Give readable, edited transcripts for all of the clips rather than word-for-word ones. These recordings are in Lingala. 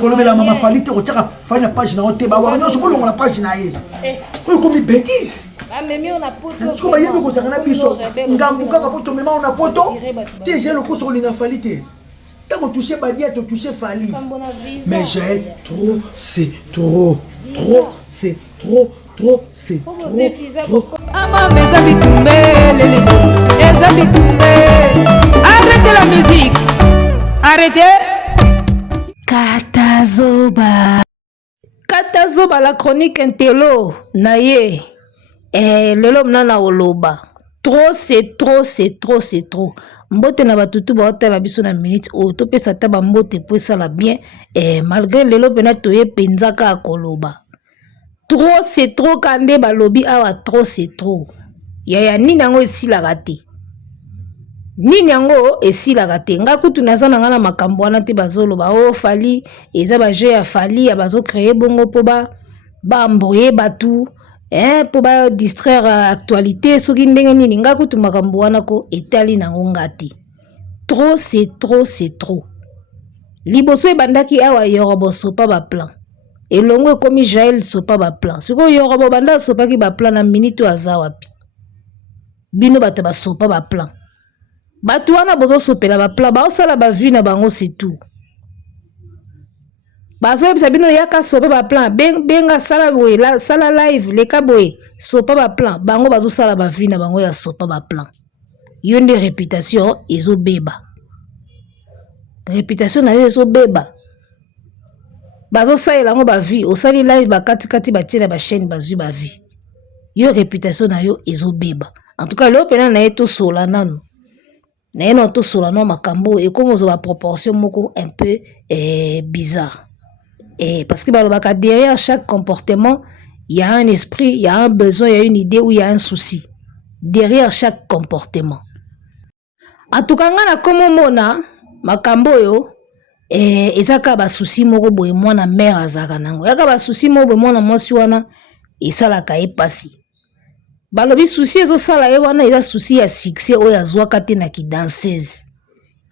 kolobela mama Fally te kotiaka Fally na page na ote ba wa nyonso bolongo na page na ye oyo komi bêtise amemi on a poto ko ba yebe ko zakana biso ngambu kaka poto mema on a poto te j'ai le ko so linga Fally te quand on touche Badia tu touches Fally mais j'ai trop c'est trop c'est trop Ama meza bitumbe lele eza bitumbe arrêtez la musique arrêtez Katazoba la chronique intello naye lelo mnana oloba trop c'est trop mbote na batutu ba hotela biso na minute o to pesa ta ba mbote po sala bien malgré lelo pena toye penzaka akoloba trop c'est trop kande balobi awa trop c'est trop ya nini yango esilaka te nini yango esilaka te nga kutu naza na nga na makambo wana te bazoloba o Fally eza ba jeu ya Fally ya bazo créer bongo po ba embrouiller batu po ba distraire actualité soki ndenge nini nga kutu makambo wana ko etali nango ngati trop c'est trop liboso ebandaki awa yorobo sopa ba plan elongo ekomi Jaël sopa ba plan siko yorobo banda sopa ki ba plan na minute aza wapi bino bato ba sopa ba plan batu wana bozo sopela ba plan ba osala ba vue na bango c'est tout bazo yebisa bino yaka sopa ba plan benga sala boye la sala live leka boye sopa ba plan bango bazo sala ba vue na bango ya sopa ba plan yo nde réputation ezo beba réputation na yo ezo beba bazo saela ngo ba vie osali live ba kati batie na ba chaîne bazu ba vie yo réputation na yo ezo beba en tout cas le pena na eto sola nanu na eno to sola no makambo et comme ozo ba proportion moko un peu bizarre parce que balobaka derrière chaque comportement il y a un esprit, il y a un besoin, il y a une idée ou il y a un souci derrière chaque comportement. En tout cas ngana komo mona makambo yo ezaka ba souci moko boye mwana mère azaka nango yaka ba souci moko boye mwana mwasi wana esalaka epasi balobi souci ezo sala ye wana eza souci ya succès oyo azwaka te na ki danseuse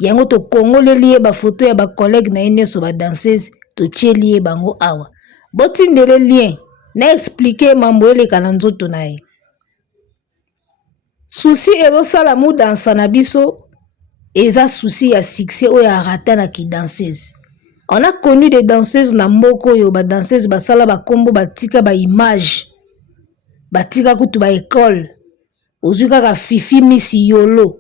yango to kongoleli ye ba photo ya ba collègue na ye nyonso ba danseuse to tieli ye bango awa botindele lien na expliquer mambo eleka na nzoto na ye souci ezo sala mu dansa na biso eza souci ya succès oyo arata na ki danseuse. On a connu des danseuses na mboko yo ba danseuses basala ba kombo batika ba image batika kutu ba école ozuka ka Fifi Miss Yolo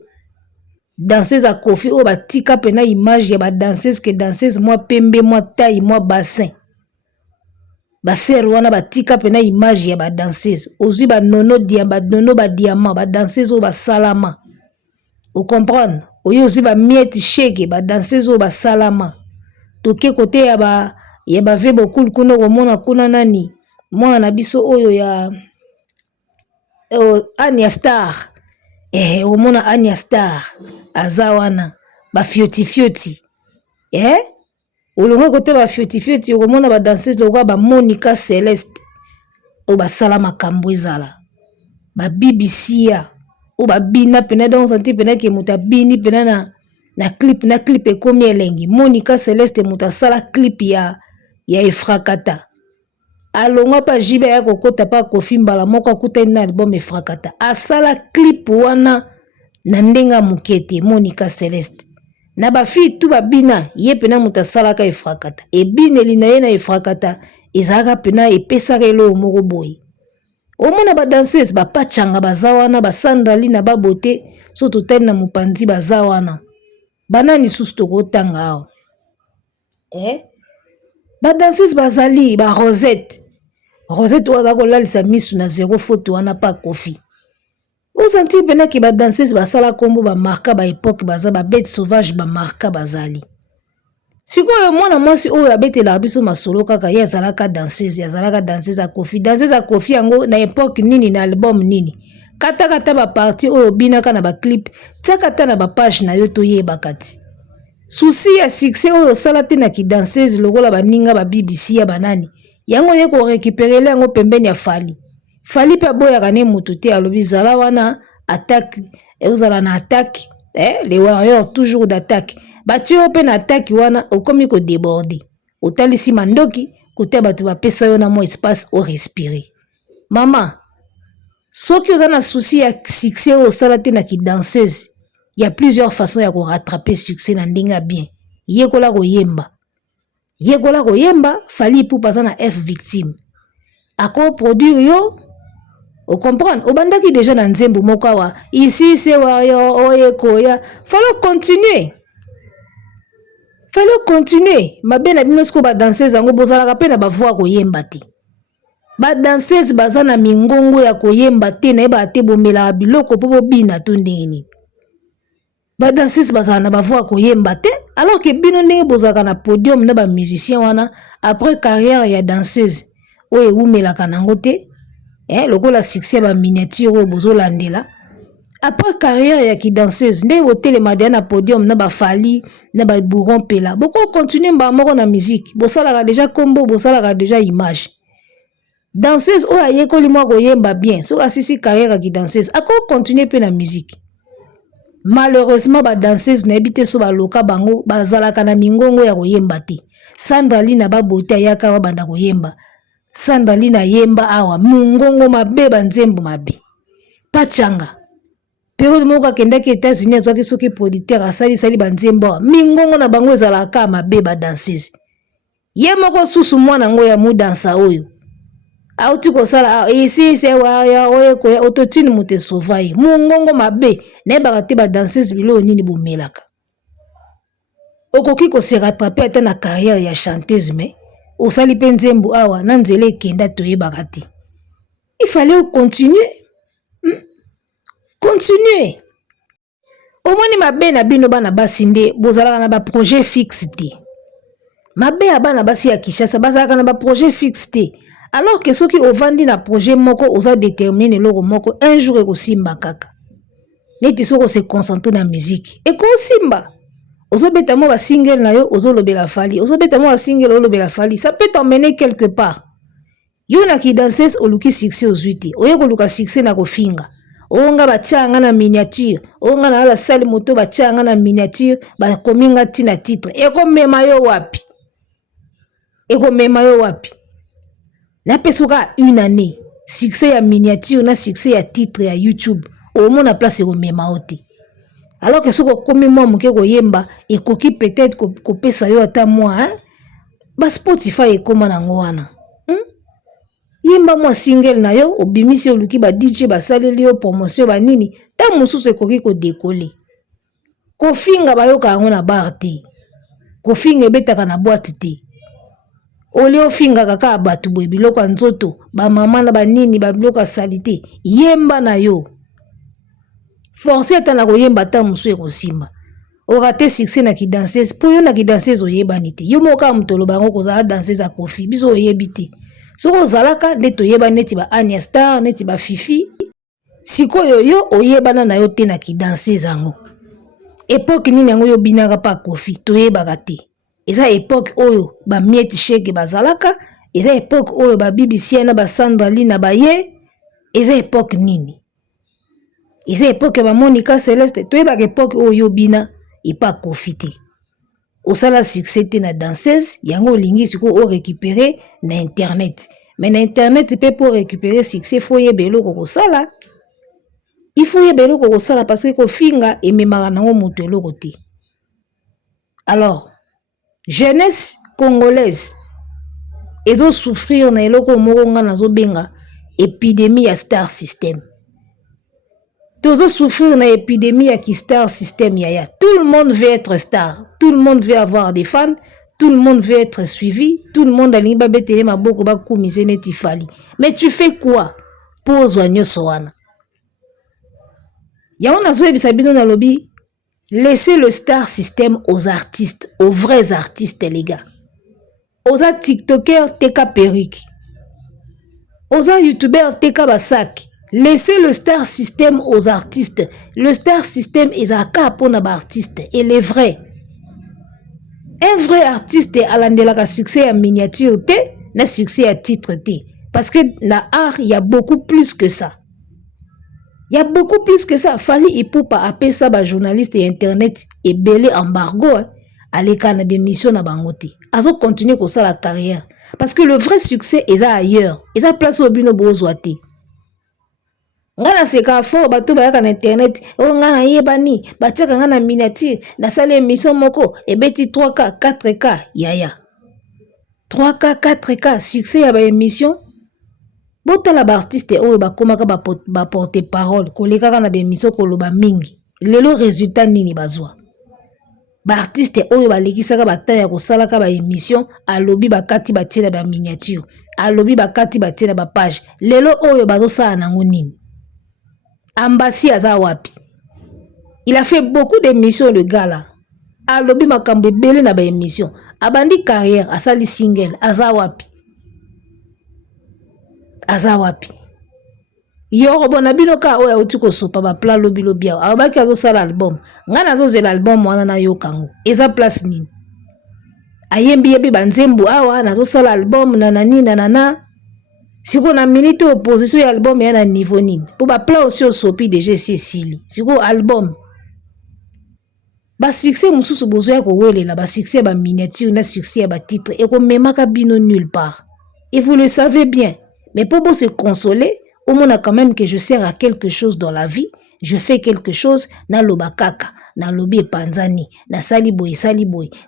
danseuse a Kofi o batika pena image ya ba danseuse que danseuse moi pembe moi taille moi bassin ba ser wana batika pena image ya ba danseuse ozu ba nono ba diamant ba danseuse o ba salama o comprendre oyo ozu ba miette shege ba danseuse o ba salama toke kote ya ba ve beaucoup kuno komona kuna nani mwana na biso oyo ya Anya Star omona Anya Star azawana ba fioti olongo kote ba fioti komona ba danseuse lokwa ba Monica Celeste o ba salama kambo ezala ba BBC ya o ba bina pena donc santi pena ke muta bini pena na clip ekomi elengi Monica Celeste muta sala clip ya Efrakata alonga pa jibe ya kokota pa Kofi mbala moko akuta na album Efrakata asala clip wana na ndenga mukete Monica Celeste na ba fi tu ba bina ye pena muta sala ka Efrakata e bineli na ye na Efrakata ezaka pena epesaka elo moko boy omona ba danseuse ba pachanga bazawana ba sandali na ba bote so totali na mupanzi bazawana banani susu tokotanga awo ba danseuse bazali ba Rosette waza kolalisa misu na zéro photo wana pa Kofi osanti pena ki ba danseuse basala kombo ba marka ba époque baza ba bête sauvage ba marka bazali sikoyo mwana mwasi oyo abetela biso masolo kaka ye azalaka danseuse a Kofi yango na époque nini na album nini kata ba partie oyo binaka na ba clip takata na ba page na yo to ye bakati souci ya succès oyo sala te na ki danseuse lokola baninga ba BBC ya banani yango ye ko récupérer yango pembeni ya Fally pe boyaka ne mutu te alobi zala wana attaque ezala na attaque les warriors toujours d'attaque batio pe na attaque wana okomi ko déborder otalisi mandoki kote bato bapesa yo na mo espace o respirer. Mama, soki oza na souci ya succès au sala te na ki danseuse, il y a plusieurs façons ya ko rattraper succès na ndinga bien. Yekola koyemba. Yekola koyemba, Fally Ipupa za na F victime. Ako produire yo, o comprendre, o bandaki déjà na nzembo moko awa. Ici c'est wa yo oye koya. Fallait continuer. Fallait continuer. Mabe na bino sko ba danseuse ngo bozalaka pe na ba voix koyemba te. Ba danseuse baza na mingongo ya koyemba te na ba te bomela biloko po bobina to ndenge. Ba danseuse baza na ba voix koyemba te alors que bino ndenge bozaka na podium na ba musicien wana après carrière ya danseuse oye umelaka nango te. Lokola succès ba miniature bozo landela. Après carrière ya ki danseuse, nde hôtel madia na podium na ba Fally na ba Bouron Pela. Boko continuer mba moko na musique. Bosalaka déjà combo, bosalaka déjà image. Danseuse oya yekoli mwa koyemba bien. So asisi carrière ki danseuse, ako continuer pe na musique. Malheureusement ba danseuse na ebite so ba loka bango bazalaka na mingongo ya koyemba te. Sandrine ba bote ayaka ba banda koyemba. Sandrine yemba awa mungongo mabe banzembo mabe. Pachanga. Période moko akendaki États-Unis azwaki soki producteur asali banzembo mingongo na bango ezalaka mabe ba danseuse. Ye moko susu mwana ngo ya mudansa oyo. Auti kosala ici c'est wa ya oye ko autotune mote sauvaye. Mungongo mabe na ba te ba danseuse bilo nini bomelaka. Okoki ko se rattraper ata na carrière ya chanteuse mais osali pe nzembo awa na nzele ekenda toyebaka te. Il fallait continuer. Continuez. Au moins mabe na bino bana basi nde bozalaka na ba projet fixe te. Mabe ya bana basi ya Kinshasa bazalaka na ba projet fixe te. Alors que soki ovandi na projet moko oza déterminé loko moko un jour ekosimba kaka. Neti soko se concentrer na musique. Eko simba. Ozo beta mo ba single na yo ozo lobela Fally. Ozo beta mo ba single lobela Fally. Ça peut t'emmener quelque part. Yo na ki danseuse oluki succès ozuiti. Oye ko luka succès na kofinga. Onga batianga na miniature, onga na la salle moto batianga na miniature, ba kominga tina titre. Eko mema yo wapi? Eko mema yo wapi? Na pesuka une année, succès ya miniature na succès ya titre ya YouTube, au moins na place eko mema ote. Alors que soko komi mwa muke ko yemba, ekoki peut-être ko pesa yo ata mwa, hein? Ba Spotify ekoma nango wana. Yemba mwa single na yo obimisi oluki ba DJ basaleli yo promotion ba nini ta mususu ekoki ko décoller. Kofinga bayoka yango na bar te. Kofinga ebetaka na boîte te. Olio finga kaka batu boye biloko nzoto ba mama na ba nini ba biloko salite yemba na yo. Forcer ata na koyemba ta musu ekosimba. Orate succès na ki danseuse po yo na ki danseuse oyebani te. Yo moka mutolo bango kozala danseuse a Kofi biso oyebi te. Soko zalaka neto yeba neti ba Anya Star neti ba Fifi sikoyo yo oyebana na yo te na ki danseuse zango. Époque nini yango yo binaka pa Kofi toyebaka te. Eza époque oyo ba Miette Shege bazalaka, eza époque oyo ba BBC na ba Sandrine na ba ye, eza époque nini? Eza époque ba Monica Celeste toyebaka époque oyo bina ipa Kofi te. Osala succès te na danseuse, yango lingi siko o récupérer na internet. Mais na internet peut pour récupérer succès faut yebelo ko sala. Il faut yebelo ko sala parce que ko finga et memara nango moto eloko te. Alors, jeunesse congolaise ezo souffrir na eloko moko nga nazo benga épidémie ya star system. Tozo souffrir na épidémie ya ki star system yaya. Tout le monde veut être star. Tout le monde veut avoir des fans. Tout le monde veut être suivi. Tout le monde a l'imba betele maboko ba kumise neti Fally. Mais tu fais quoi pour soigner soana? Ya on a zo ebisa bino na lobby. Laissez le star system aux artistes, aux vrais artistes les gars. Aux tiktokers teka perruque. Aux youtubeurs teka basak. Laissez le star system aux artistes. Le star system est à cas pour un artiste. Et les vrais. Un vrai artiste a l'andelaka succès à miniature T, na succès à titre T. Parce que na art, il y a beaucoup plus que ça. Il y a beaucoup plus que ça. Fally Ipupa appelle ça ba journaliste et internet et belé embargo. aleka na mission na bangote azo continuer ko la carrière parce que le vrai succès est ailleurs eza place au bino bozwate ngana seka fort bato bayaka na internet o ngana yebani batiaka ngana miniature na sala émission moko ebeti 3K 4K yaya 3K 4K succès ya ba émission botala ba artiste oyo bakomaka ba porter parole kolekaka na ba émission koloba mingi lelo résultat nini bazwa ba artiste oyo balekisaka bataya kosalaka ba émission alobi bakati batiela ba miniature alobi bakati batiela ba page lelo oyo bazosala nango nini Ambassi aza wapi. Il a fait beaucoup d'émissions le gars là. Alobi makambo belé na ba émission. Abandi carrière asali single aza wapi. Aza wapi. Yo bona binoka oya utiko sopa ba plan lobi lobia. Abaki azo sala album. Ngana azo zela album wana na yo kango. Eza place nini. Ayembi yebi banzembo awa nazo sala album nanani nanana. Si on a minute opposition ya album ya na niveau nini pour ba plan aussi au sopi déjà Cécile si on album ba succès mususu bozo ya ko welela ba succès ba miniature na succès ba titre et ko memaka bino nulle part et vous le savez bien mais pour se consoler au moins quand même que je sers à quelque chose dans la vie je fais quelque chose na lobakaka na lobi panzani na saliboy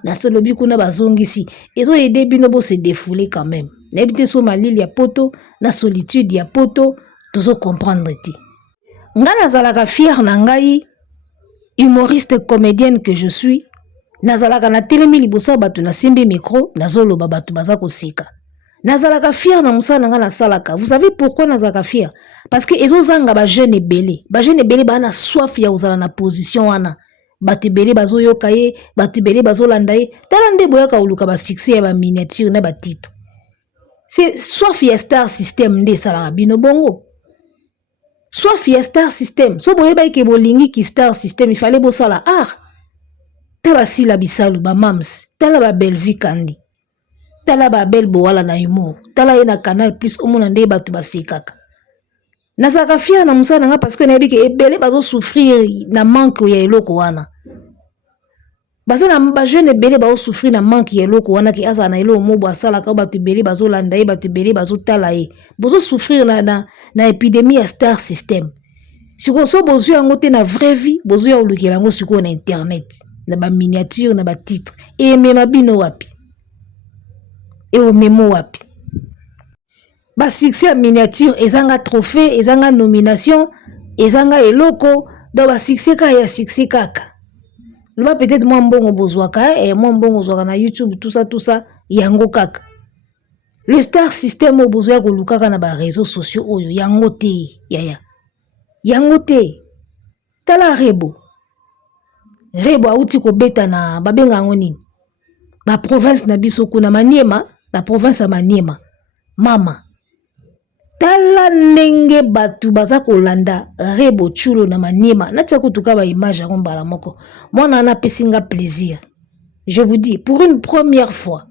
na solobi kuna bazongisi ezo aider bino bo se défouler quand même n'habite sur ma l'île ya poto na solitude ya poto tozo comprendre ti ngana zalaka fier na ngai humoriste comédienne que je suis nazalaka na telemi liboso bato na simbi micro nazoloba bato baza kosika nazalaka fier na musala nga na salaka vous savez pourquoi nazalaka fier parce que ezo zanga ba jeune belé ba na soif ya uzala na position wana bato belé bazo yoka ye bato belé bazo landa ye tala nde boyaka uluka ba succès ya ba miniature na ba titre c'est soit Fiesta System nde sala bino bongo. Soit Fiesta System. So boye ba ke bolingi ki Star System il fallait bo sala art. Tala si la bisalu ba mams, tala ba belle vie kandi. Tala ba belle bo wala na humour. Tala ye na Canal Plus omona nde batu ba sekaka. Nazaka fier na musana nga parce que na biki ebele bazo souffrir na manque ya eloko wana. Baza na ba jeune belé ba souffrir na manque ya eloko wana ki aza na elo mobo asala ka ba tubeli bazo landa ye ba tubeli bazo tala ye bozo souffrir na épidémie ya Star System siko so bozo yango te na vraie vie bozo ya olukela ngo siko na internet na ba miniature na ba titre et mema bino wapi et o memo wapi ba succès ya miniature ezanga trophée ezanga nomination ezanga eloko do ba succès ka ya succès kaka. Loba peut-être moi mbongo bozwaka et moi mbongo zwaka na YouTube tout ça yango kaka. Le Star System o bozwa ko lukaka na ba réseaux sociaux oyo yango te yaya. Yango te. Tala Rebo auti ko beta na babenga ngo nini? Ba province na biso kuna Maniema, la province ya Maniema. Mama. Tala nenge batu baza kolanda Rebo chulo na Maniema na tia kutuka ba image ya mbala moko mwana na pesinga plaisir je vous dis pour une première fois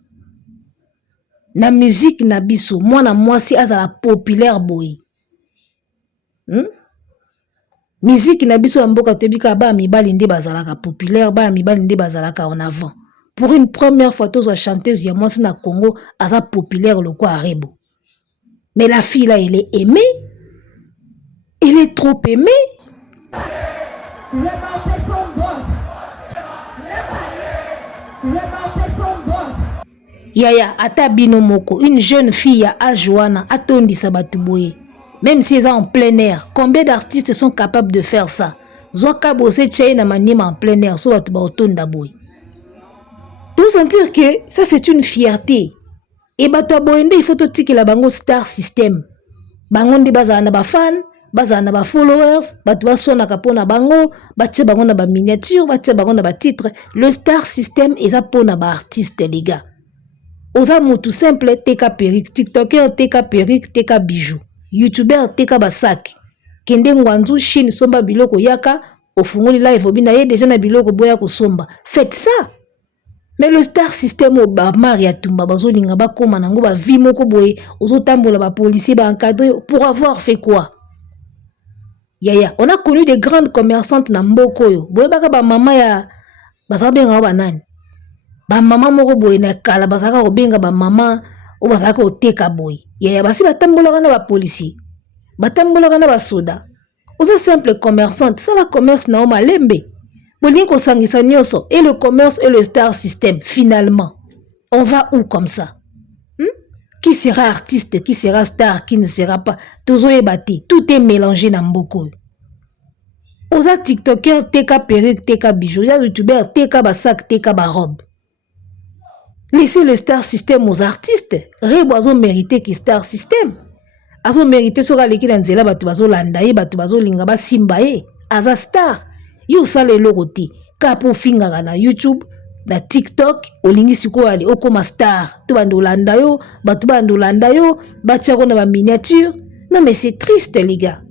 na musique na biso mwana mwasi azala populaire boy musique na biso ya mboka tebika ba mibali nde bazalaka populaire ba mibali nde bazalaka en avant pour une première fois tozo chanteuse ya mwasi na Congo aza populaire lokwa Rebo. Mais la fille là, elle est aimée. Elle est trop aimée. Les Maltais sont bons. Les Maltais sont bons. Yaya, ata bino moko, une jeune fille à Ajoana, atondi sabatuboye. Même si elle est en plein air, combien d'artistes sont capables de faire ça? Zoka bosse tchaye na Maniema en plein air, so batuba otonda boye. Vous sentir que ça c'est une fierté. Et bato boende il faut to tiki la bango Star System. Bango ndi baza na ba fan, baza na ba followers, bato basona kapona bango, batie bango na ba miniature, batie bango na ba titre. Le Star System eza pona ba artiste les gars. Oza mutu simple teka perruque, TikToker teka perruque, teka bijou. YouTuber teka basak. Kende ngwanzu Chine somba biloko yaka, ofungoli live obina ye déjà na biloko boya ko somba. Faites ça. Mais le Star System au Maria Tumba bazo linga ba koma nango ba vie moko boye ozo tambola ba policier ba encadré pour avoir fait quoi? Yaya, on a connu des grandes commerçantes na mboko yo. Boye baka ba mama ya bazabenga ba nani. ba mama moko boy na kala bazaka obenga ba mama o bazaka oteka boy ya basi batambolaka na ba policier batambolaka na ba soda oza simple commerçante ça la commerce na malembe bolingi kosangisa nyonso et le commerce et le star system finalement on va où comme ça? Qui sera artiste, qui sera star, qui ne sera pas. Tout est mélangé dans beaucoup. Oza TikToker, teka perruque, teka bijoux. Oza YouTuber, teka basak, teka barobe. Laissez le star system aux artistes. Reboiseau mérité qui star system. Azo mérité sera l'équipe d'Anzela, batu bazo landaye, batu bazo lingaba simbaye. Aza star. Yo sale loroti. Kapo fingara na YouTube. Na TikTok olingi siko ali okoma star to bandolanda yo batu bandolanda yo batia ko na ba miniature. Non mais c'est triste les gars,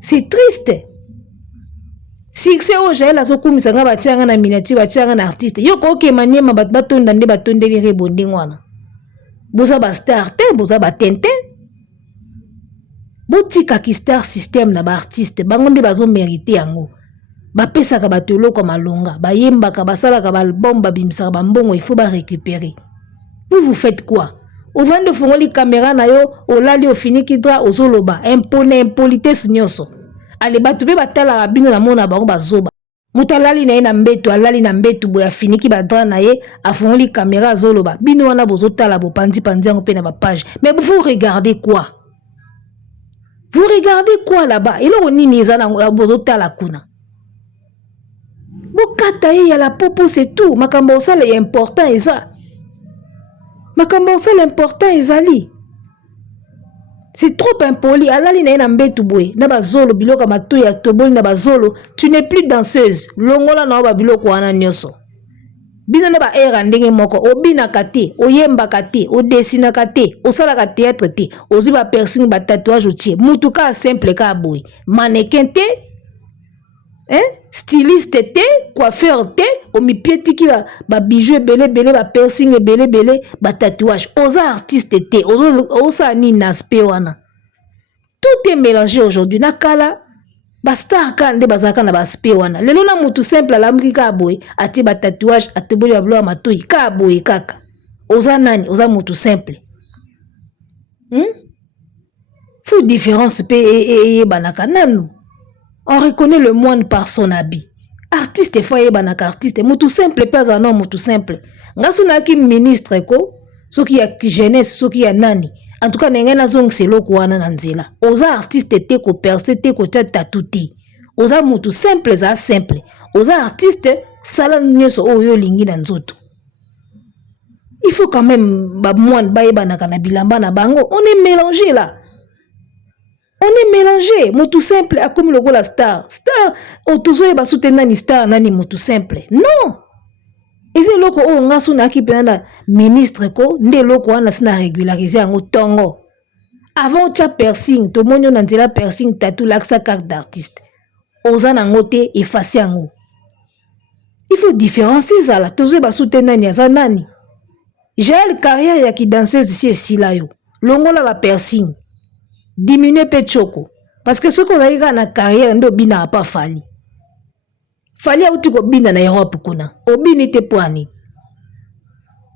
c'est triste. Si c'est au jael azo kumisa nga batia nga na miniature batia nga na artiste yo ko ke maniema bat batonda nde batondeli rebonde ngwana boza ba star te boza ba tente botika ki star system na ba artiste bango nde bazo mériter yango. Bapesaka batolo comme malonga, bayembaka basalaka balbum babimsaka bambongo il faut ba récupérer. Vous faites quoi? Au vent de fongoli caméra na yo, olali o fini kidra ozoloba, impone impolitesse nyonso. Ale batu be batala rabino na mona bango bazoba. Mutalali na ye na mbetu, alali na mbetu boya fini ki badra na ye, afongoli caméra azoloba. Bino wana bozotala bo pandi yango pe na ba page. Mais vous regardez quoi? Vous regardez quoi là-bas? Il a nini ezana bozotala kuna. Bokata ya la popo c'est tout. Makambo ça est important et ça. Makambo ça l'important ezali. C'est trop impoli. Alali na ina mbetu boy. Na bazolo biloka matu ya toboli na bazolo. Tu n'es plus danseuse. Longola na ba biloko wana nyoso. Bino na ba era ndenge moko. Obina kate, oyemba kate, odesina kate, osala ka théâtre te, oziba piercing ba tatouage otie. Mutuka simple ka boy. Mannequin te. Styliste te, coiffeur te, omi pieti ki ba bijoux belé belé, ba piercing belé belé, ba tatouage. Oza artiste te, oza ni naspe wana. Tout est mélangé aujourd'hui. Nakala, ba star ka nde bazaka na ba spe wana. Lelo na mutu simple la mki ka boy, ati ba tatouage, ati boli ba blo matoi ka boy kaka. Oza nani, oza mutu simple. Faut différence pe e banaka nanu. On reconnaît le moine par son habit. Artiste foye banaka artiste, mutu simple pas un homme mutu simple. Ngasuna ki ministre ko, soki ya jeunesse, soki ya nani. En tout cas nengena zong selo ko wana na nzela. Oza artiste te ko percer te ko tata tuti. Oza mutu simple za simple. Oza artiste sala nyoso oyo lingi na nzoto. Il faut quand même ba moine ba banaka na bilamba na bango, on est mélangé là. On est mélangé, mutu simple a comme le la star. Star, otozo e basutena ni star nani mutu simple. Non. Eze loko o ngasu na ki pena ministre ko, nde loko wana sina régulariser yango tongo. Avant tia piercing, to monyo na nzela piercing tatou laksa carte d'artiste. Oza na ngote effacer yango. Il faut différencier ça là, tozo e basutena ni aza nani. J'ai une carrière ya ki danseuse ici et si là yo. Longola ba piercing. Diminuer pechoko parce que ce qu'on a eu na carrière ndo bina a pas fali a uti ko bina na Europe kuna obini te poani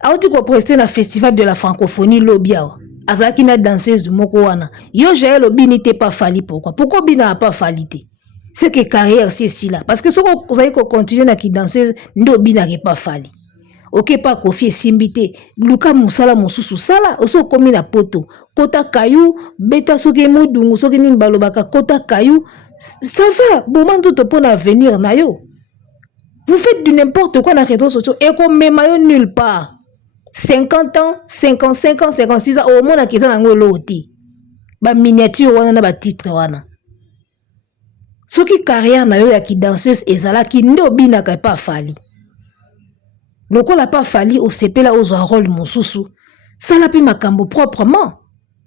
a uti ko prester na festival de la francophonie lobiao azaki na danseuse moko wana yo jael obini te pas fali pourquoi bina a pas fali te c'est que carrière c'est si là parce que ce qu'on vous avez continuer na ki danseuse ndo bina ke pas fali. Ok, pas Kofi Simbite, Luka Musala Mususu Sala, oso komi na poto, kota kayu, beta soke modungu, soke nin balobaka, kota kayu, ça va, bon man tout pour l'avenir na yo. Vous faites du n'importe quoi dans les réseaux sociaux et qu'on met maillot nulle part. 50 ans, 55 ans, 56 ans, au moins na kisa nango loti. Ba miniature wana na ba titre wana. Soki carrière na yo ya ki danseuse ezala ki ndo bina ka pas fali. Loko la pas fali au CP la ozo rôle mosusu. Ça la pi makambo proprement.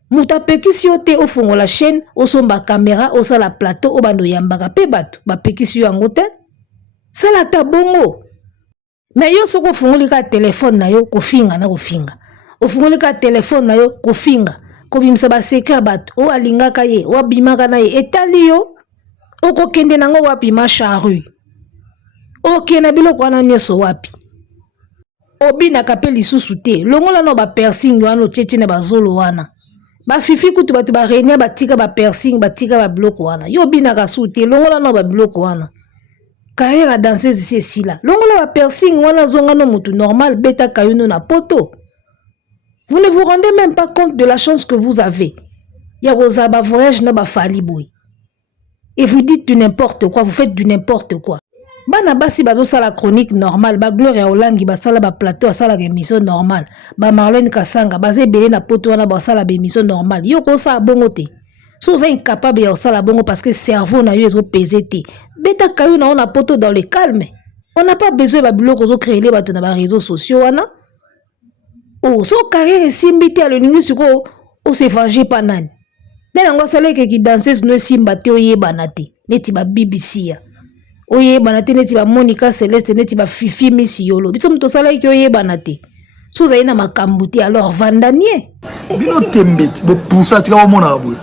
Muta pekisi yo te au fongo la chaîne, au somba caméra, au sala plateau, au bando yambaka pe bato. Ba pekisi yo angote. Ça la ta bongo. Mais yo soko fongo ka téléphone na yo ko finga na ko finga. O fongo ka téléphone na yo ko finga. Ko bimsa ba secret bato. O alingaka ye, o bimaka na ye etali yo. O ko kende nango wapi ma charrue. O kena biloko wana nyoso wapi. obinaka mpe lisusu te longola no bapersing wana otietie na bazolo wana bafifi kutu bato barenia batika bapersing batika babiloko wana yo obinaka su te longola no babiloko wana carrière ya danseuse esi esila longola bapersing wana zonga no motu normal betaka yo no na poto. Vous ne vous rendez même pas compte de la chance que vous avez. Ya kozaba voyage na bafali boy. Et vous dites du n'importe quoi, vous faites du n'importe quoi. Bana basi bazo sala chronique normale, ba Gloria Olangi ba sala ba plateau sala émission normale, ba Marlène Kasanga baze belé na poto wana ba sala émission normale. Yo ko sa bongo te. So vous êtes incapable de sala bongo parce que cerveau na yo ezo pesé te. Beta kayo na on a poto dans le calme. On n'a pas besoin ba biloko zo créer les bato na ba réseaux sociaux wana. Oh, so carrière simbi te aloningi suko o se venger pa nani. Nena ngo sala ke ki danseuse no simba te oyebana te. Neti ba BBC ya. Oyebana te neti ba Monica Celeste neti ba Fifi Miss Yolo. Biso mto sala ke oyebana te. So za ina makambu te alors vandanier. Bino tembe bo poussa tika mona boy.